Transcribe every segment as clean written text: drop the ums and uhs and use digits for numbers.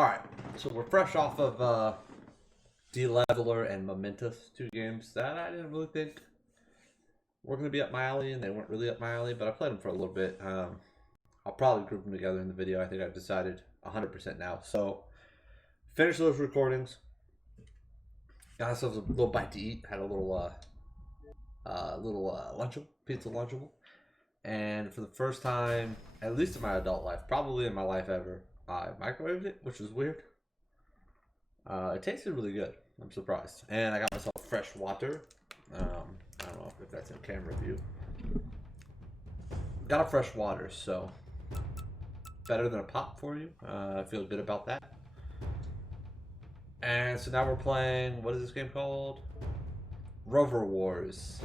Alright, so we're fresh off of D-Leveler and Momentous, two games that I didn't really think were going to be up my alley, and they weren't really up my alley, but I played them for a little bit. I'll probably group them together in the video. I think I've decided 100% now. So, finished those recordings. Got ourselves a little bite to eat. Had a little lunchable, pizza lunchable. And for the first time, at least in my adult life, probably in my life ever, I microwaved it, which was weird. It tasted really good. I'm surprised. And I got myself fresh water. I don't know if that's in camera view. Got a fresh water, so better than a pop for you. I feel good about that. And so now we're playing, what is this game called? Rover Wars.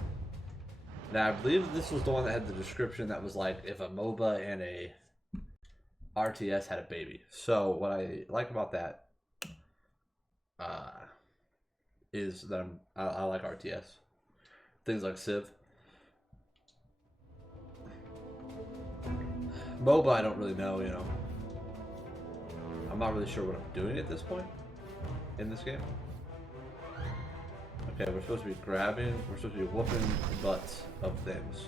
Now I believe this was the one that had the description that was like if a MOBA and a RTS had a baby. So what I like about that is that I like RTS. Things like Civ. MOBA I don't really know, you know. I'm not really sure what I'm doing at this point in this game. Okay, we're supposed to be grabbing, we're supposed to be whooping butts of things.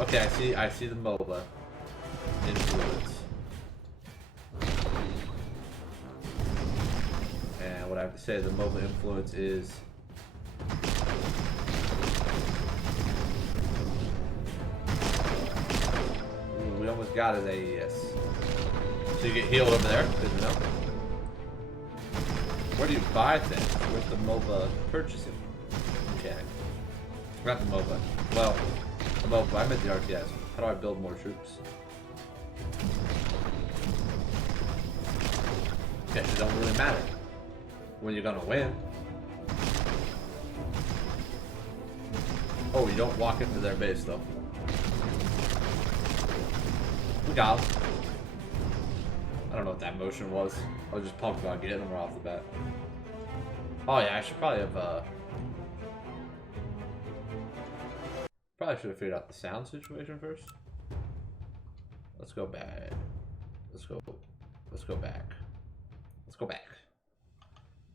Okay, I see the MOBA influence. And what I have to say, the MOBA influence is we almost got his AES. So you get healed over there, good to know. Where do you buy things? Where's the MOBA purchasing mechanic? Not the MOBA. Well, the MOBA, I meant the RTS. How do I build more troops? Okay, it don't really matter when you're gonna win. Oh, you don't walk into their base though. We got him. I don't know what that motion was. I was just pumped about getting them right off the bat. Oh yeah, I should probably have should have figured out the sound situation first. Let's go back. Let's go back. Let's go back.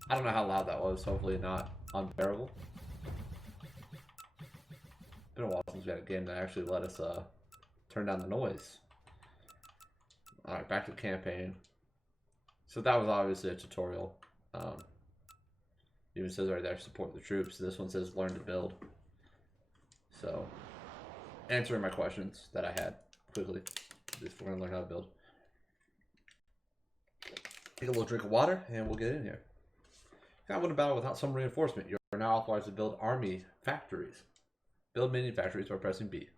I don't know how loud that was. Hopefully not unbearable. Been a while since we had a game that actually let us turn down the noise. Alright, back to the campaign. So that was obviously a tutorial. Even says right there, support the troops. This one says learn to build. So, answering my questions that I had quickly. If we're going to learn how to build. Take a little drink of water and we'll get in here. Can't win a battle without some reinforcement. You are now authorized to build army factories. Build minion factories by pressing B.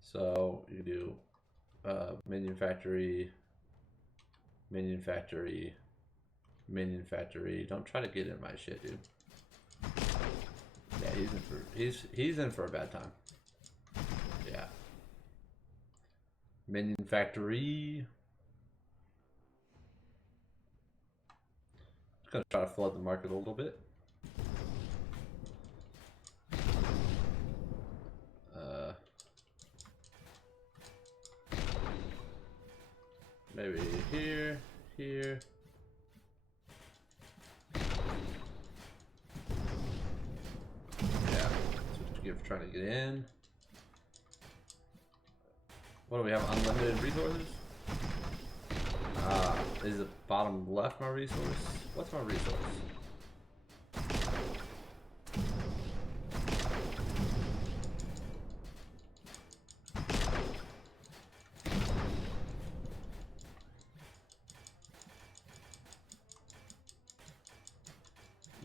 So, you can do minion factory, minion factory, minion factory. Don't try to get in my shit, dude. Yeah, he's in for a bad time. Yeah. Minion factory. Just gonna try to flood the market a little bit. Maybe here. Yeah, that's what you give trying to get in. What do we have? Unlimited resources? Is the bottom left my resource? What's my resource?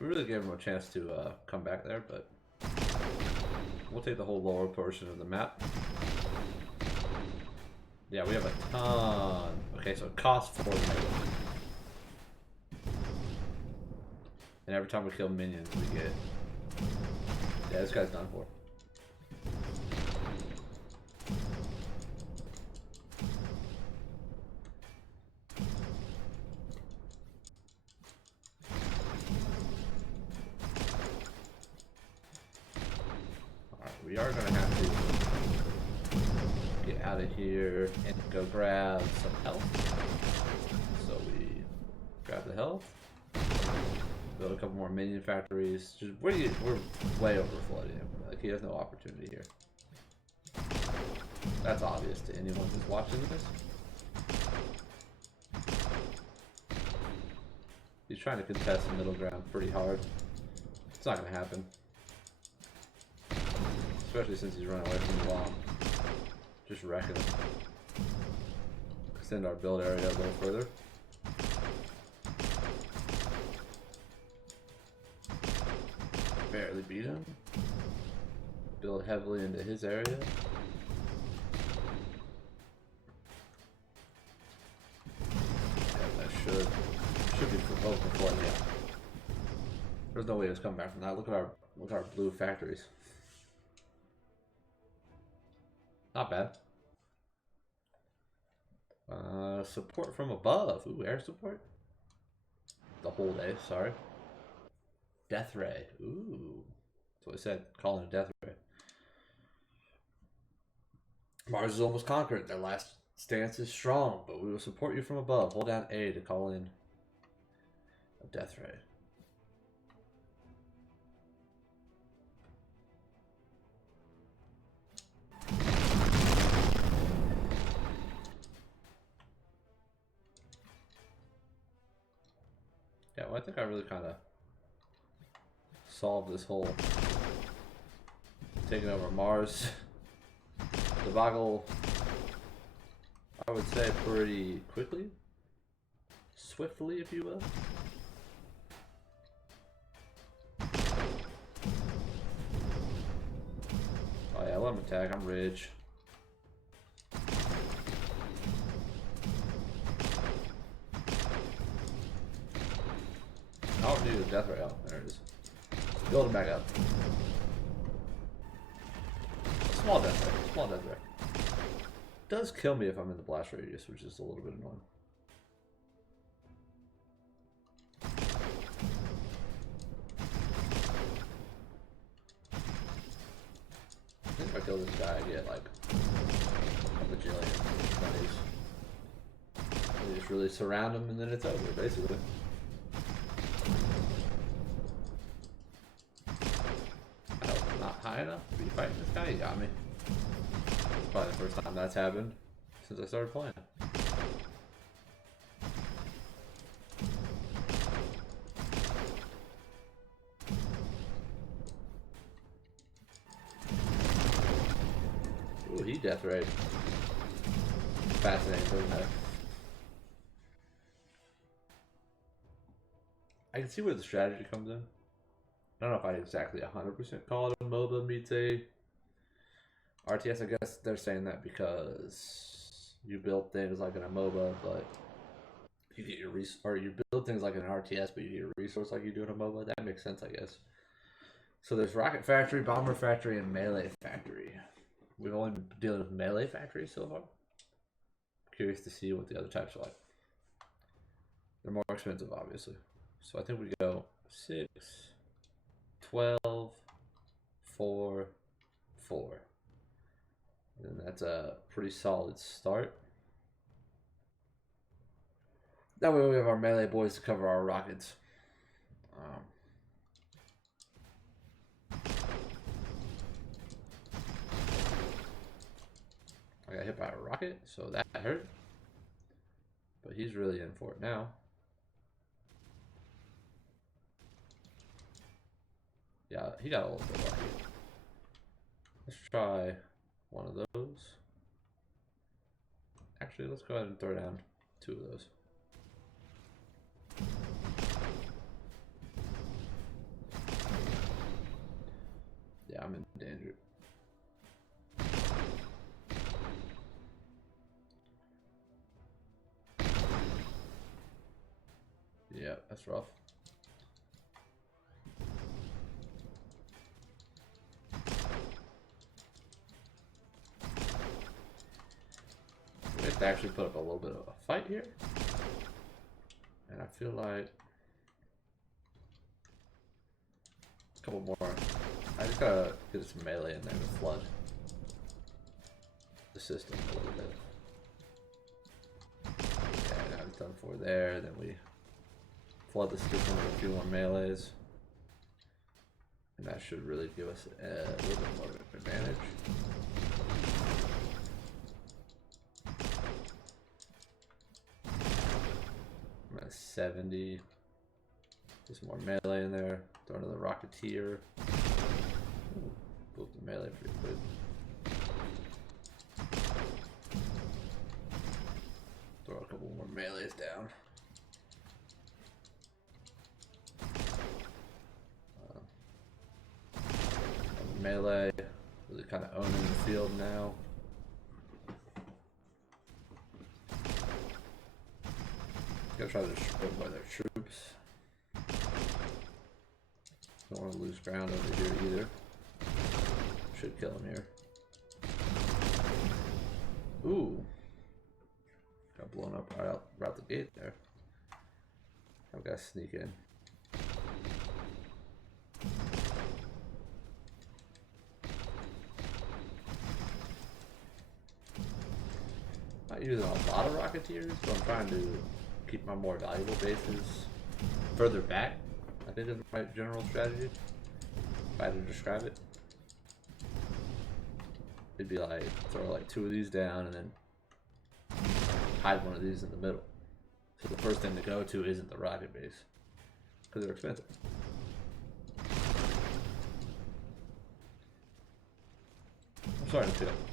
We really gave him a chance to come back there, but we'll take the whole lower portion of the map. Yeah, we have a ton. Okay, so it costs 4 million. And every time we kill minions, we get... Yeah, this guy's done for. We are going to have to get out of here and go grab some health. So we Grab the health. Build a couple more minion factories. Just we're way over flooding him. Like he has no opportunity here. That's obvious to anyone who's watching this. He's trying to contest the middle ground pretty hard. It's not gonna happen. Especially since he's running away from the wall. Just wrecking him. Extend our build area a little further. Barely beat him. Build heavily into his area. Yeah, that should be for both the flood, yeah. There's no way it's coming back from that. Look at our blue factories. Not bad. Support from above. Ooh, air support. The whole day, sorry. Death ray. Ooh. That's what I said. Calling it a death ray. Mars is almost conquered. Their last stance is strong, but we will support you from above. Hold down A to call in a death ray. Yeah, well, I think I really kind of solved this whole taking over Mars debacle, I would say, pretty quickly. Swiftly, if you will. Oh yeah, let him attack. I'm rich. I don't need a death ray. Oh, there it is. Build him back up. Small death ray. Small death ray. Does kill me if I'm in the blast radius, which is a little bit annoying. I think if I kill this guy, I get like a bajillion monies. You just really surround him and then it's over, basically. High enough to be fighting this guy? He got me. It's probably the first time that's happened since I started playing. Ooh, he death rate. Fascinating, doesn't it? I can see where the strategy comes in. I don't know if I'd exactly 100% call it a MOBA meets a RTS. I guess they're saying that because you build things like in a MOBA, but you get your or you build things like in an RTS, but you get a resource like you do in a MOBA. That makes sense, I guess. So there's Rocket Factory, Bomber Factory, and Melee Factory. We've only been dealing with Melee Factory so far. Curious to see what the other types are like. They're more expensive, obviously. So I think we go 6, 12, 4, 4. And that's a pretty solid start. That way we have our melee boys to cover our rockets. I got hit by a rocket, so that hurt. But he's really in for it now. Yeah, he got a little bit lucky. Let's try one of those. Actually, let's go ahead and throw down 2 of those. Yeah, I'm in danger. Yeah, that's rough. We have to actually put up a little bit of a fight here. And I feel like a couple more. I just gotta get some melee in there to flood the system a little bit. Yeah, now it's done for there. Then we flood the system with a few more melees. And that should really give us a little bit more of an advantage. I'm at 70. Just more melee in there. Throw another Rocketeer. Boot the melee pretty quick. Throw a couple more melees down. Melee really kind of owning the field now. Gotta try to destroy by their troops. Don't want to lose ground over here either. Should kill him here. Ooh. Got blown up right out the gate there. I've got to sneak in. Not using a lot of Rocketeers, so I'm trying to keep my more valuable bases further back. I think is my general strategy. If I had to describe it, it'd be like throw like 2 of these down and then hide one of these in the middle. So the first thing to go to isn't the rocket base because they're expensive.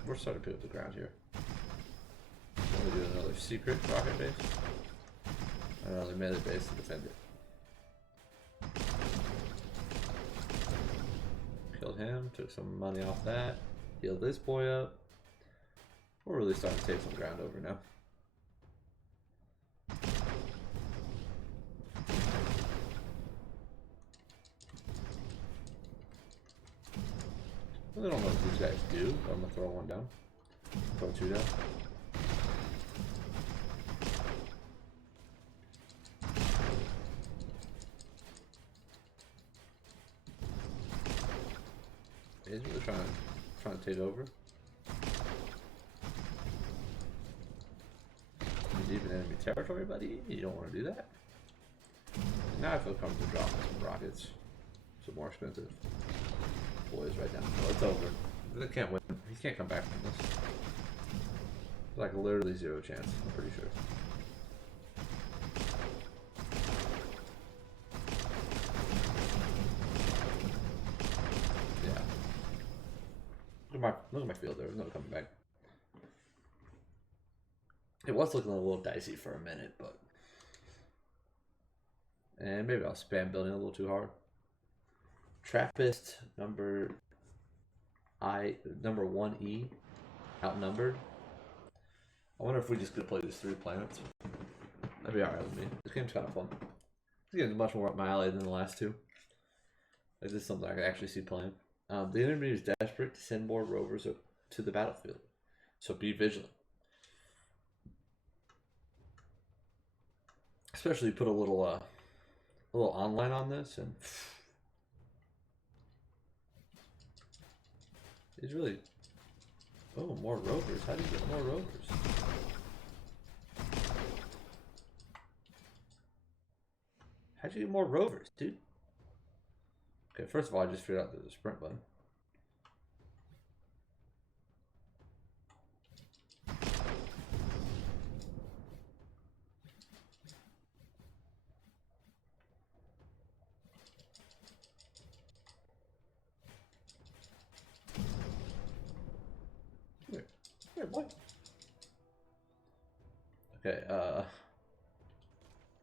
We're starting to pick up the ground here. I'm gonna do another secret rocket base. Another melee base to defend it. Killed him, took some money off that, healed this boy up. We're really starting to take some ground over now. I don't know what these guys do, but I'm gonna throw one down. Throw 2 down. He's really trying to take over. You're deep in enemy territory, buddy. You don't want to do that. Now I feel comfortable dropping some rockets. Some more expensive boys right down. So it's over. They can't win. He can't come back from this. It's like literally 0 chance. I'm pretty sure. Look at my field, there was no coming back. It was looking a little dicey for a minute, but... And maybe I'll spam building a little too hard. Trappist number 1E, outnumbered. I wonder if we just could play these 3 planets. That'd be alright with me. This game's kind of fun. This game's much more up my alley than the last 2. Like, this is something I could actually see playing. The enemy is desperate to send more rovers to the battlefield, so be vigilant. Especially put a little online on this, and it's really more rovers. How do you get more rovers? How'd you get more rovers, dude? Okay, first of all, I just figured out there's a sprint button. Here, boy. Okay,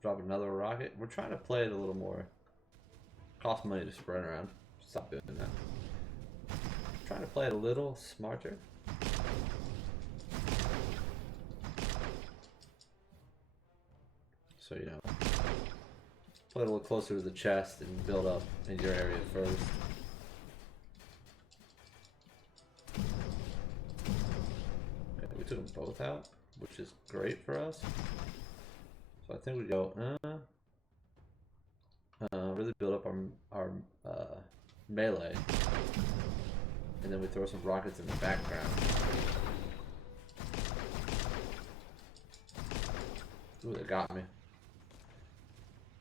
drop another rocket. We're trying to play it a little more. Cost money to spread around. Stop doing that. I'm trying to play it a little smarter. So, you know, play a little closer to the chest and build up in your area first. Okay, we took them both out, which is great for us. So I think we go, really build up our melee, and then we throw some rockets in the background. Ooh, they got me.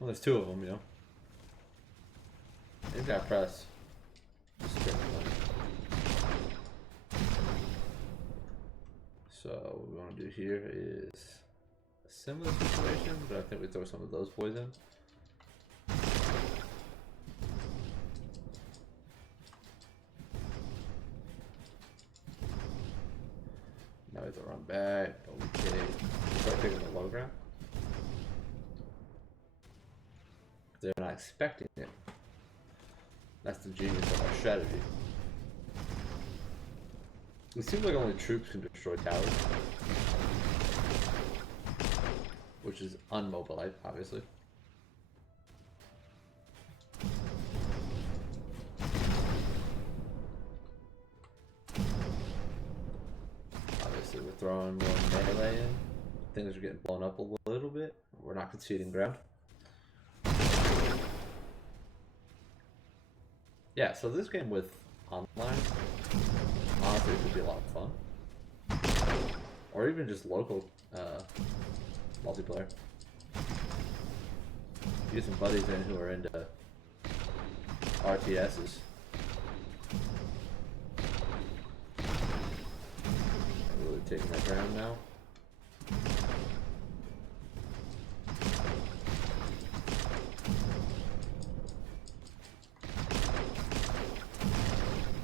Well, there's two of them, you know. Maybe I press. Just spin one. So what we want to do here is a similar situation, but I think we throw some of those boys in. Now we have to run back, but we start taking the low ground. They're not expecting it. That's the genius of our strategy. It seems like only troops can destroy towers, which is un-MOBA-like, obviously. Obviously, we're throwing more melee in. Things are getting blown up a little bit. We're not conceding ground. Yeah, so this game with online, honestly, it could be a lot of fun. Or even just local multiplayer. Get some buddies in who are into RTSs. I'm really taking that ground now.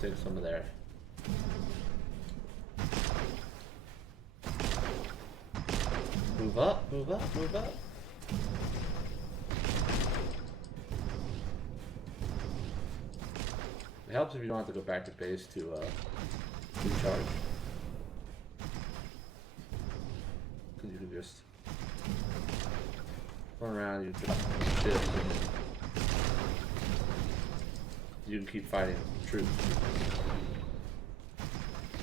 Take some of there. Move up, move up, move up. It helps if you don't have to go back to base to recharge. Because you can just run around, you drop chips, and you can keep fighting troops.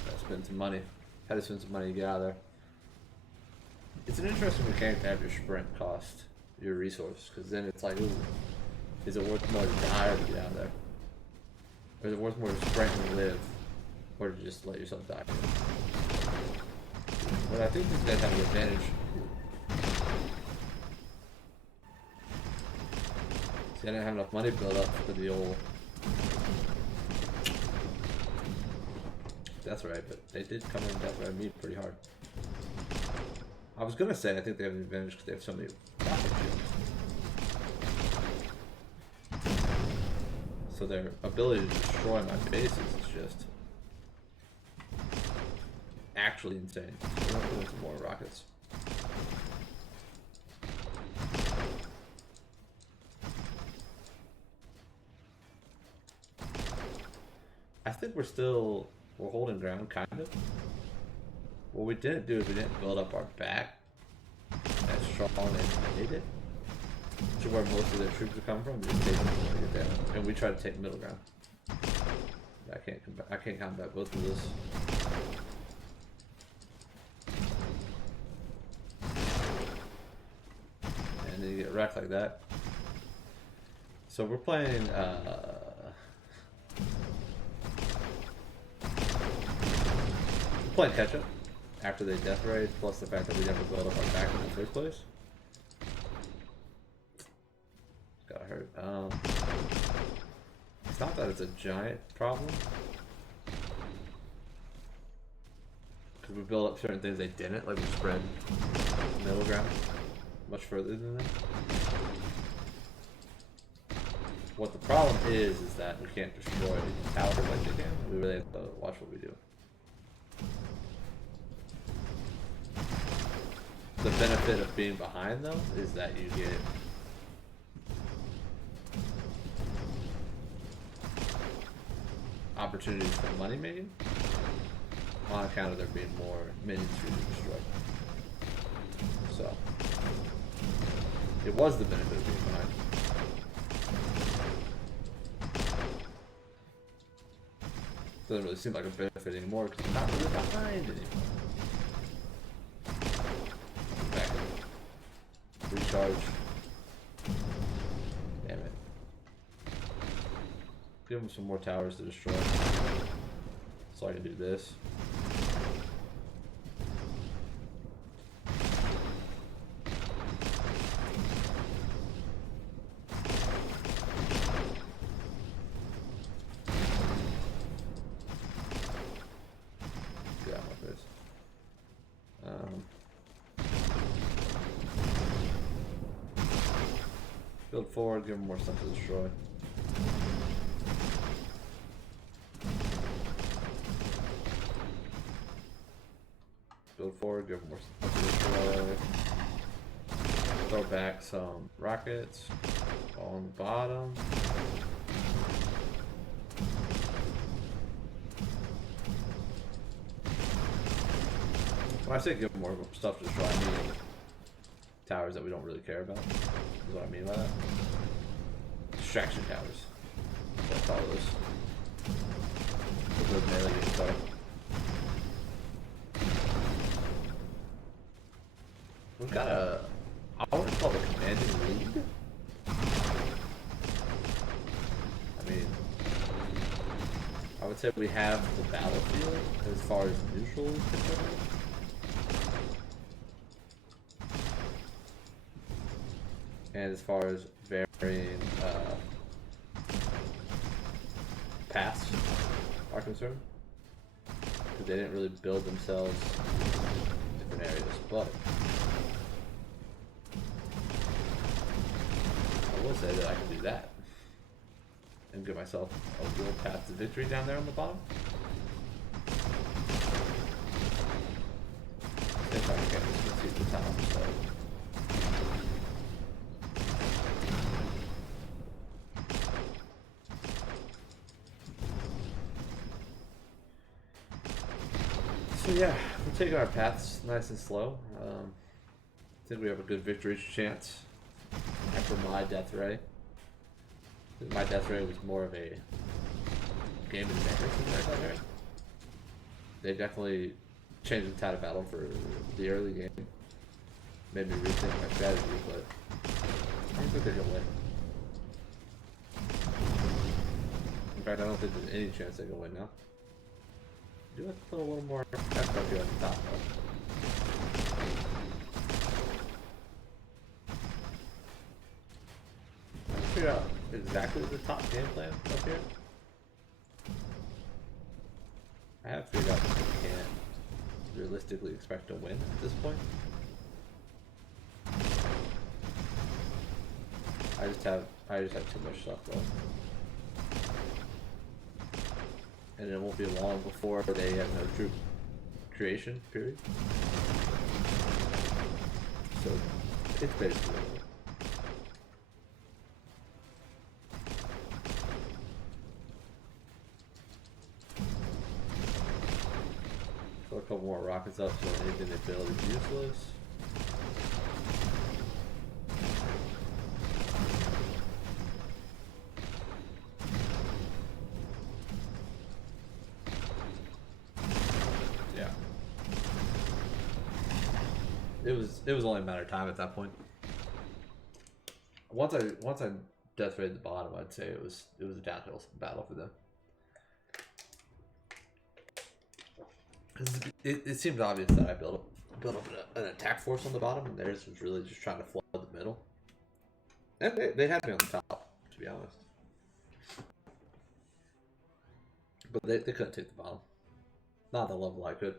Gotta spend some money. Had to spend some money to get out of there. It's an interesting mechanic to have your sprint cost your resource, because then it's like, ooh, is it worth more to die or to get out of there? Or is it worth more to sprint and live, or to just let yourself die? But I think these guys have an advantage. See, I didn't have enough money built up for the old. That's right, but they did come in and death ride me pretty hard. I was gonna say I think they have an advantage because they have so many rocket shields. So their ability to destroy my bases is just actually insane. So we're gonna put in some more rockets. I think we're holding ground, kind of. What we didn't do is we didn't build up our back as strong as they did. Which is where most of their troops are coming from. We just take them to get down. And we try to take middle ground. I can't combat both of this. And then you get wrecked like that. So we're playing catch up after they death raid, plus the fact that we never built up our back in the first place. Got hurt. It's not that it's a giant problem, because we built up certain things they didn't, like we spread middle ground much further than them. What the problem is that we can't destroy towers like they can. We really have to watch what we do. The benefit of being behind though is that you get opportunities for money making on account of there being more minions for you to destroy. So it was the benefit of being behind. Doesn't really seem like a benefit anymore because I'm not really behind anymore. Recharge. Damn it. Give him some more towers to destroy. So I can do this. Build forward, give them more stuff to destroy. Build forward, give them more stuff to destroy. Throw back some rockets on the bottom. When I say give them more stuff to destroy, I mean towers that we don't really care about. Is what I mean by that. Distraction towers. That's what I call those. Those melee games are. We've got a, I want to call it a commanding lead. I mean, I would say we have the battlefield as far as neutral is concerned. And as far as varying paths are concerned, because they didn't really build themselves in different areas, but I will say that I can do that and give myself a real path to victory down there on the bottom. If I can get this to the top, so. So yeah, we're taking our paths nice and slow. I think we have a good victory chance after my death ray. My death ray was more of a game advantage than my death ray. They definitely changed the tide of battle for the early game. Made me rethink my strategy, but I don't think they're gonna win. In fact, I don't think there's any chance they can win now. Do have to put a little more effort up here at the top though. Let's figure out exactly the top game plan up here. I have figured out that we can't realistically expect to win at this point. I just have too much stuff though. And it won't be long before they have no troop creation, period. So, it's basically over. Throw a couple more rockets up so anything they build is useless. It was only a matter of time at that point. Once I death rated the bottom, I'd say it was a downhill battle for them. It seemed obvious that I built up an attack force on the bottom, and theirs was really just trying to flood the middle. And they had me on the top, to be honest. But they couldn't take the bottom. Not the level I could.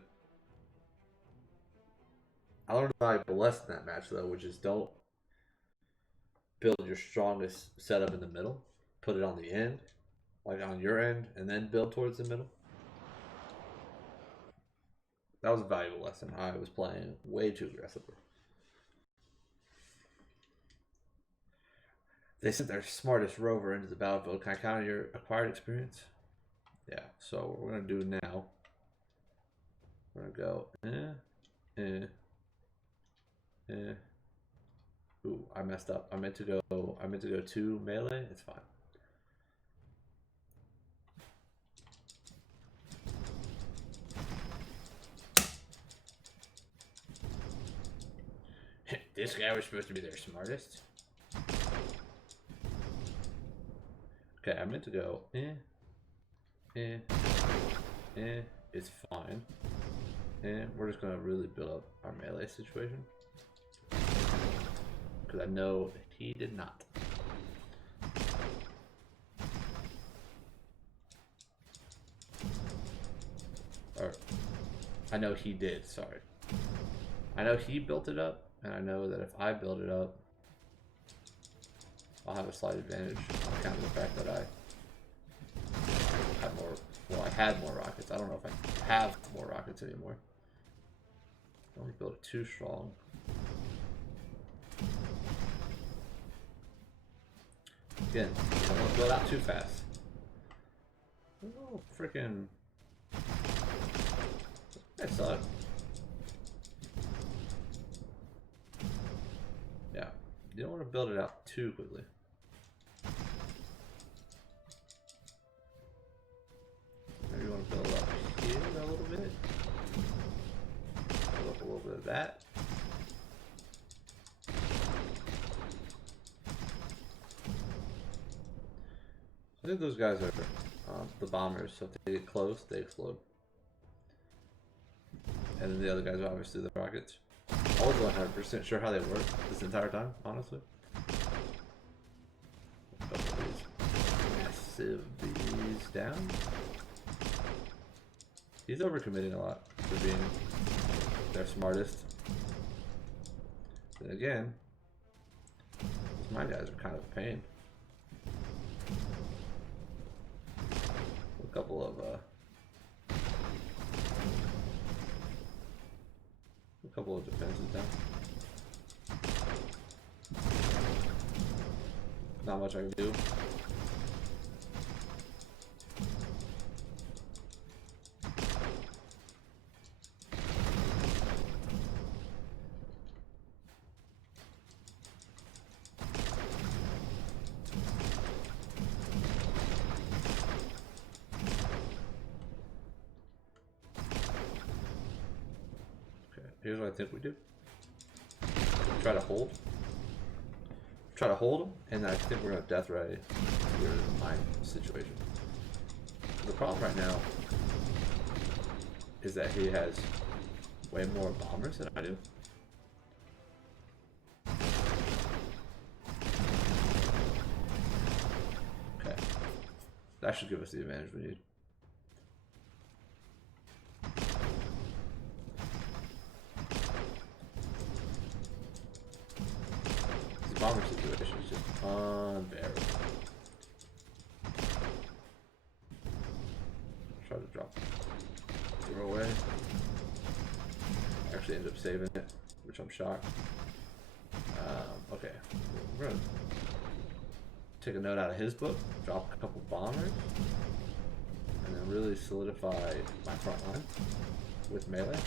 I learned a valuable lesson in that match, though, which is don't build your strongest setup in the middle. Put it on the end, like on your end, and then build towards the middle. That was a valuable lesson. I was playing way too aggressively. They sent their smartest rover into the battlefield. Can I count on your acquired experience? Yeah, so what we're going to do now, we're going to go, Ooh, I messed up. I meant to go 2 melee. It's fine. This guy was supposed to be their smartest. Okay, I meant to go it's fine. And we're just gonna really build up our melee situation. Because I know he did not. Or, I know he did, sorry. I know he built it up, and I know that if I build it up, I'll have a slight advantage on account of the fact that I have more. Well, I had more rockets. I don't know if I have more rockets anymore. Don't want to build it too strong. Again, don't want to build out too fast. Oh, freaking! I saw it. Yeah, you don't want to build it out too quickly. Maybe you want to build up here a little bit. Build up a little bit of that. I think those guys are the bombers, so if they get close, they explode. And then the other guys are obviously the rockets. I wasn't 100% sure how they work this entire time, honestly. A couple of these massive bees down. He's overcommitting a lot for being their smartest. Then again, my guys are kind of a pain. A couple of defenses down. Not much I can do. Here's what I think we do. Try to hold. Try to hold him, and I think we're going to death ray your mine situation. The problem right now is that he has way more bombers than I do. Okay. That should give us the advantage we need. Bomber situation is just unbearable. Try to drop throw away. Actually ended up saving it, which I'm shocked. Okay, we're gonna take a note out of his book, drop a couple bombers, and then really solidify my front line with melee.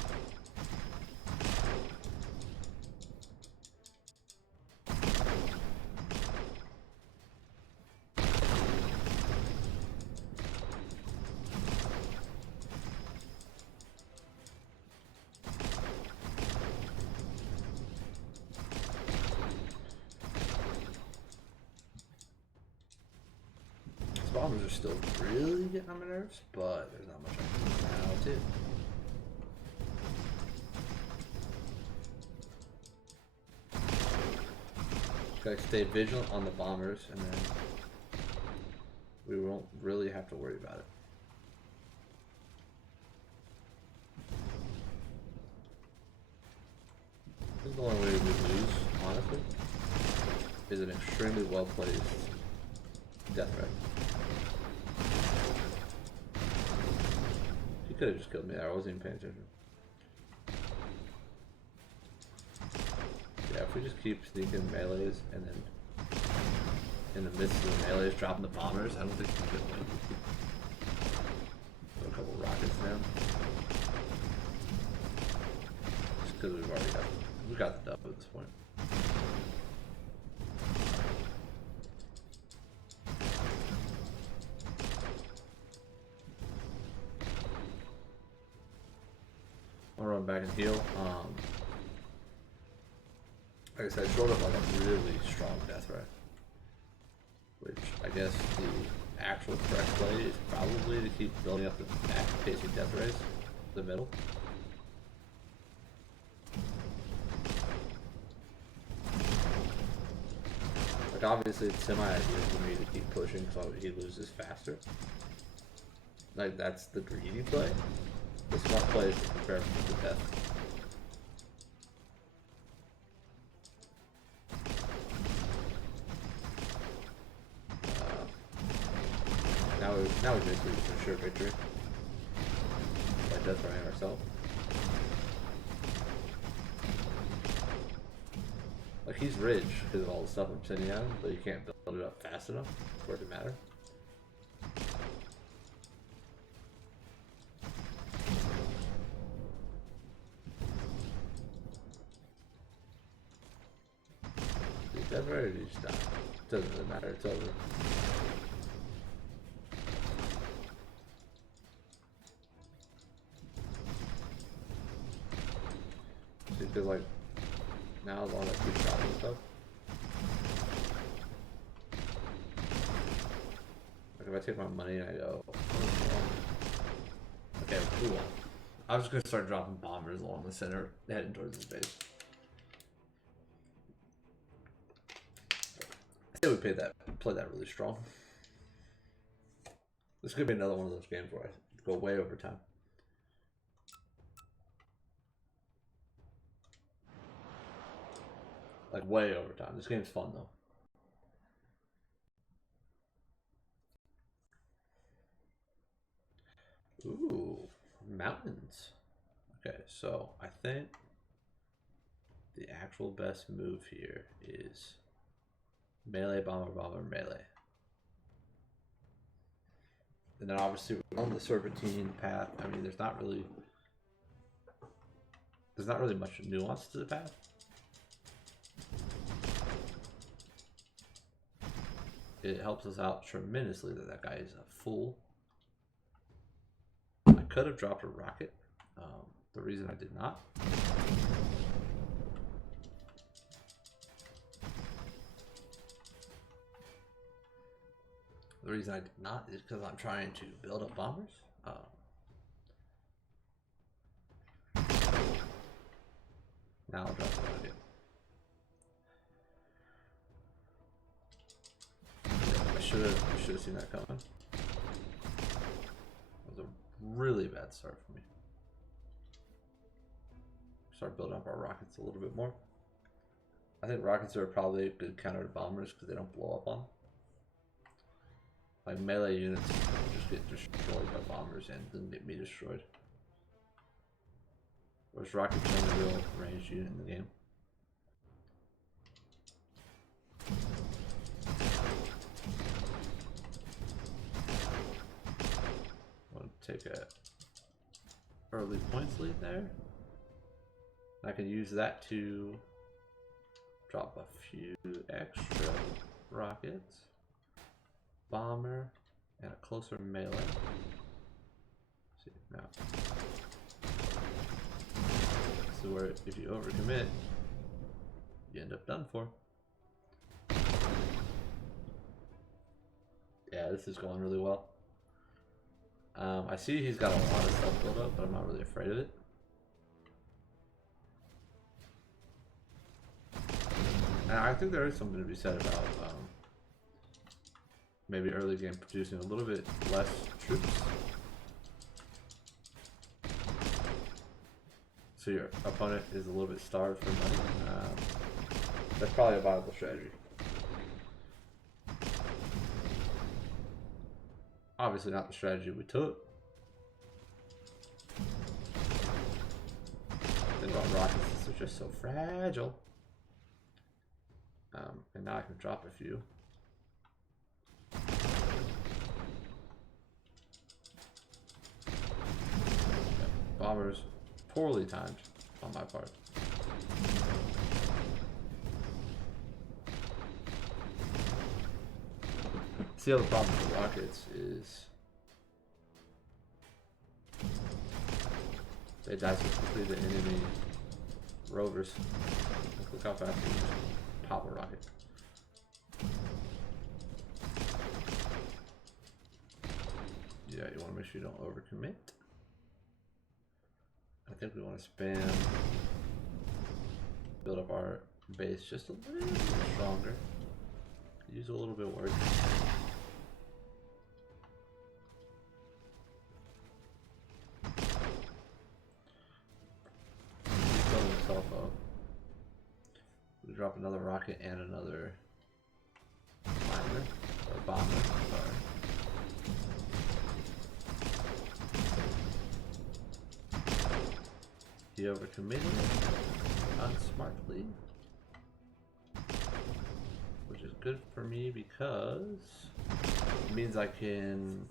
Bombers are still really getting on my nerves, but there's not much I can do now, too. Just gotta stay vigilant on the bombers, and then we won't really have to worry about it. This is the only way we lose, honestly, is an extremely well placed death ray. He could have just killed me there, I wasn't even paying attention. Yeah, if we just keep sneaking melees and then in the midst of the melees dropping the bombers, I don't think we can win. Throw a couple rockets down. Just because we've got the dub at this point. I'll run back and heal. Like I said, short of like a really strong death ray, which I guess the actual correct play is probably to keep building up the basic death rays, the middle. Like obviously it's semi-ideal for me to keep pushing so he loses faster. Like that's the greedy play. The smart play is to prepare for the death. we basically just a sure victory by death throwing ourselves. Like, he's rich because of all the stuff I'm sending at him, but you can't build it up fast enough for it to matter. Is that right, or did you stop? Doesn't really matter, it's over. See, because like, now as long as I keep dropping stuff. Like if I take my money and I go, okay, cool. I'm just gonna start dropping bombers along the center, heading towards his base. I think we played that really strong. This could be another one of those games where I go way over time. Like way over time. This game's fun though. Ooh, mountains. Okay, so I think the actual best move here is melee, bomber, bomber, melee. And then obviously we're on the serpentine path. I mean, there's not really much nuance to the path. It helps us out tremendously that that guy is a fool. I could have dropped a rocket. The reason I did not. The reason I did not is because I'm trying to build up bombers. Now I'll drop a rocket. I should have seen that coming. It was a really bad start for me. Start building up our rockets a little bit more. I think rockets are probably a good counter to bombers because they don't blow up on them. Like melee units just get destroyed by bombers and then get me destroyed. Whereas rockets are the only real ranged unit in the game. Want to take a early points lead there. I can use that to drop a few extra rockets, bomber, and a closer melee. Let's see now. So where if you overcommit, you end up done for. Yeah, this is going really well. I see he's got a lot of stuff built up, but I'm not really afraid of it. And I think there is something to be said about maybe early game producing a little bit less troops. So your opponent is a little bit starved for money. That's probably a viable strategy. Obviously not the strategy we took. Think about rockets, they're just so fragile. And now I can drop a few. Bombers poorly timed on my part. See how the problem with rockets is they die so quickly the enemy rovers. Look how fast they just pop a rocket. Yeah, you want to make sure you don't overcommit. I think we want to spam, build up our base just a little bit stronger. Use a little bit of work. Building himself up. We drop another rocket and another miner or bomber. Sorry. overcommitted unsmartly, which is good for me because it means I can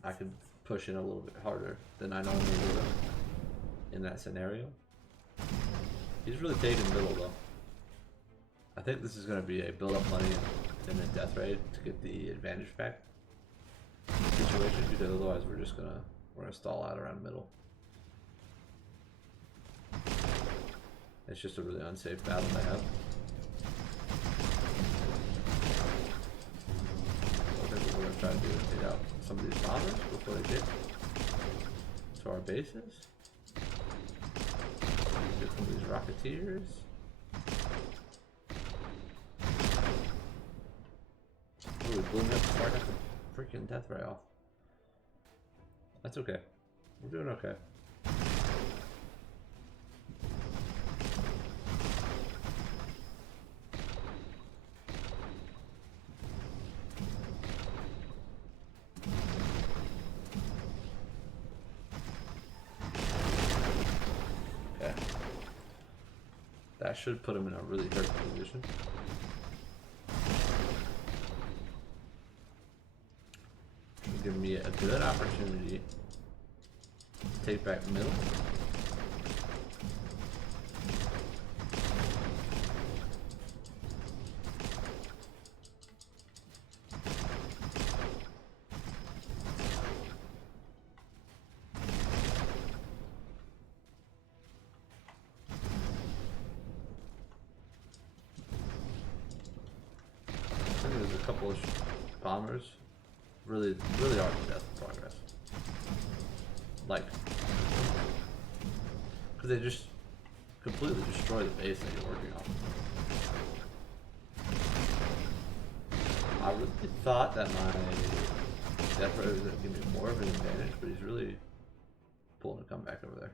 push in a little bit harder than I normally would in that scenario. He's really taking middle though. I think this is going to be a build up money and then death raid to get the advantage back situation, because otherwise we're gonna stall out around middle. It's just a really unsafe battle to have. So I think what we're gonna try to do is take out some of these bombers before they get to our bases. Get some of these rocketeers. Ooh, we blew him up before I got the freaking death ray off. That's okay. We're doing okay. Okay. That should put him in a really hurt position. Give me a good opportunity to take back middle. I think there's a couple of bombers. Really are death progress. Like, because they just completely destroy the base that you're working on. I really thought that my death ray was going to give me more of an advantage, but he's really pulling a comeback over there.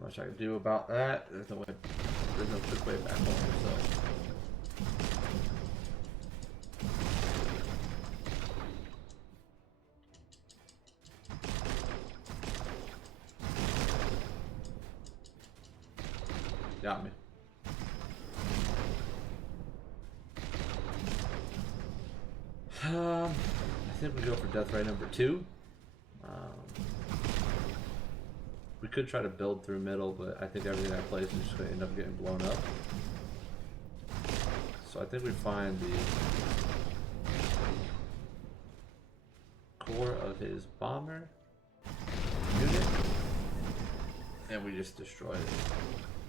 Much I can do about that. There's no quick way back home, so. Got me. I think we go for death ray number 2. We could try to build through middle, but I think everything I place is just going to end up getting blown up. So I think we find the core of his bomber unit, and we just destroy it.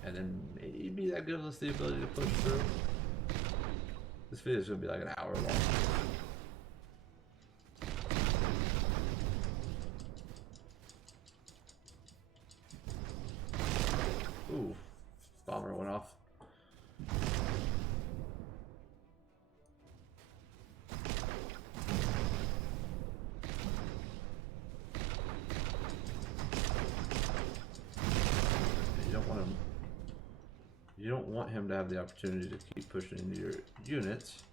And then maybe that gives us the ability to push through. This video is going to be like an hour long. Ooh, bomber went off. You don't want him to have the opportunity to keep pushing into your units.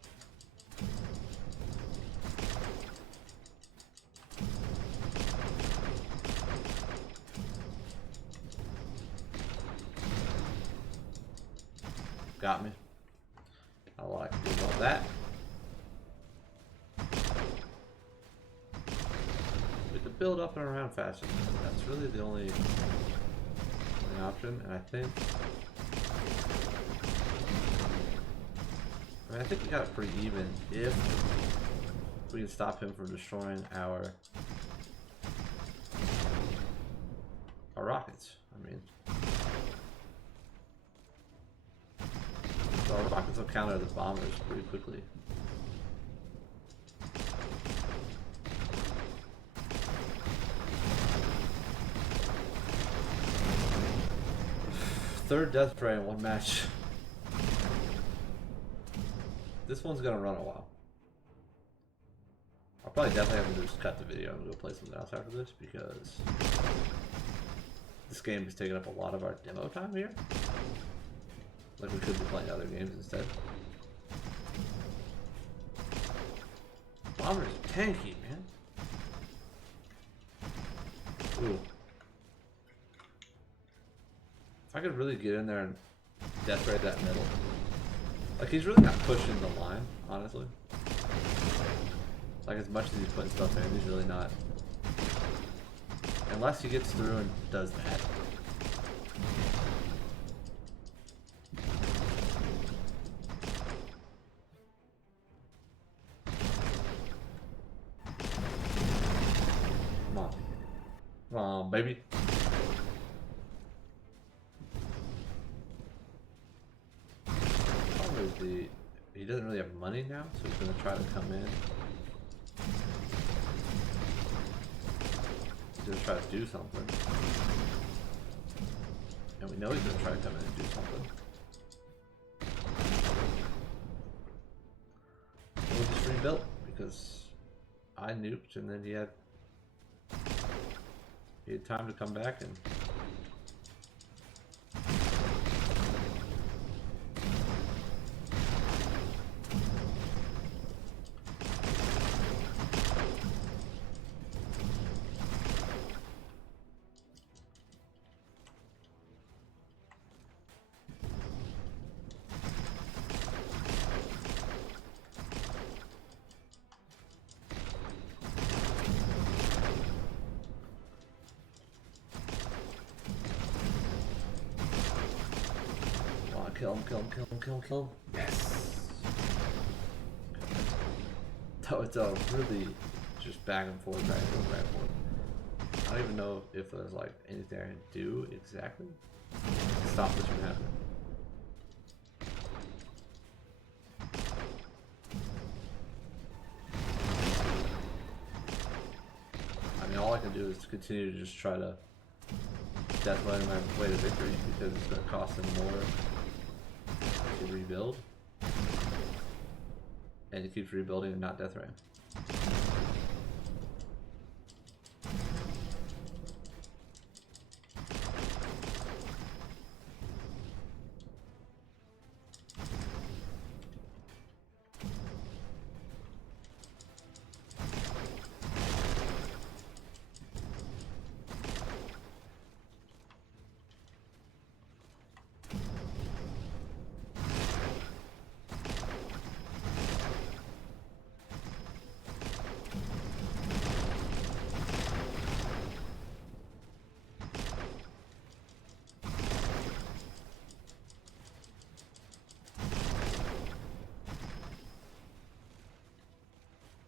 Got me. I like to do about that. We could build up and around faster. That's really the only option, and I think we got it pretty even if we can stop him from destroying our rockets. I mean, so our rockets will counter the bombers pretty quickly. Third death ray in one match. this one's gonna run a while. I'll probably definitely have to just cut the video and go play something else after this because this game is taking up a lot of our demo time here. Like we could be playing other games instead. Bomber's tanky, man. Ooh. If I could really get in there and death ray that middle. Like he's really not pushing the line, honestly. Like as much as he's putting stuff in, he's really not. Unless he gets through and does that. Come on. Come on, baby. Probably he doesn't really have money now, so he's gonna try to come in. He's gonna try to do something. And we know he's gonna try to come in and do something. We just rebuilt because I nuked and then he had time to come back and kill him, kill him, kill him, kill him, kill him. Yes! That was really just back and forth, back and forth, back and forth. I don't even know if there's like anything I can do exactly to stop this from happening. I mean, all I can do is continue to just try to death ray my way to victory because it's going to cost him more to rebuild, and he keeps rebuilding and not death ray.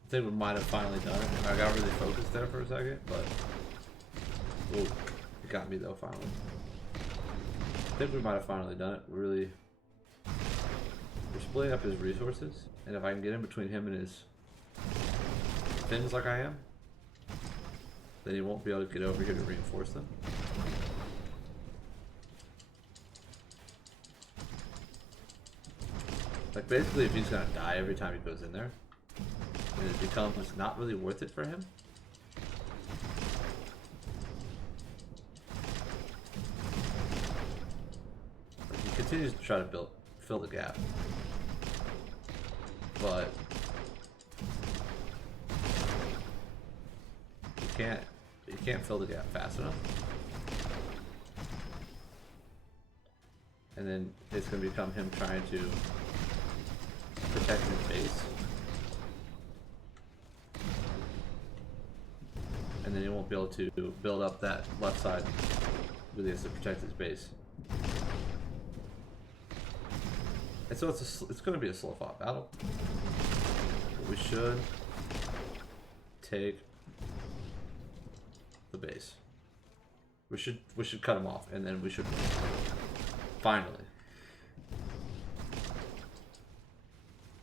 I think we might have finally done it. I got really focused there for a second, but ooh, it got me though finally. I think we might have finally done it. We're splitting up his resources, and if I can get in between him and his things like I am, then he won't be able to get over here to reinforce them. Like basically if he's gonna die every time he goes in there, and it becomes not really worth it for him. Like he continues to try to fill the gap, but you can't fill the gap fast enough, and then it's going to become him trying to protect his base. And then he won't be able to build up that left side really has to protect his base. And so it's going to be a slow fought battle. But we should take the base. We should cut him off, and then we should win. Finally.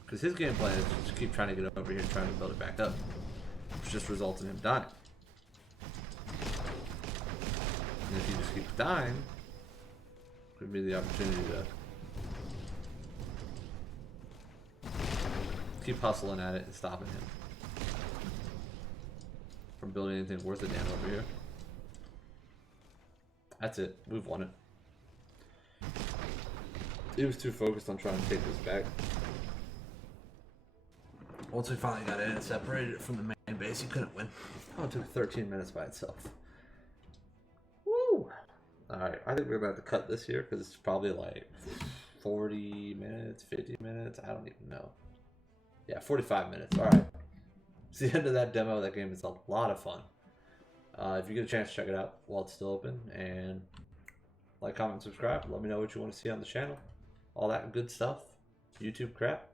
Because his game plan is to just keep trying to get over here and trying to build it back up, which just results in him dying. And if he just keeps dying, it could be the opportunity to keep hustling at it and stopping him from building anything worth a damn over here. That's it. We've won it. He was too focused on trying to take this back. Once we finally got in and separated it from the main base, he couldn't win. Oh, it took 13 minutes by itself. Woo! Alright, I think we're going to have to cut this here because it's probably like 40 minutes, 50 minutes. I don't even know. Yeah, 45 minutes. Alright. It's the end of that demo. That game is a lot of fun. If you get a chance, check it out while it's still open. And like, comment, subscribe. Let me know what you want to see on the channel. All that good stuff. YouTube crap.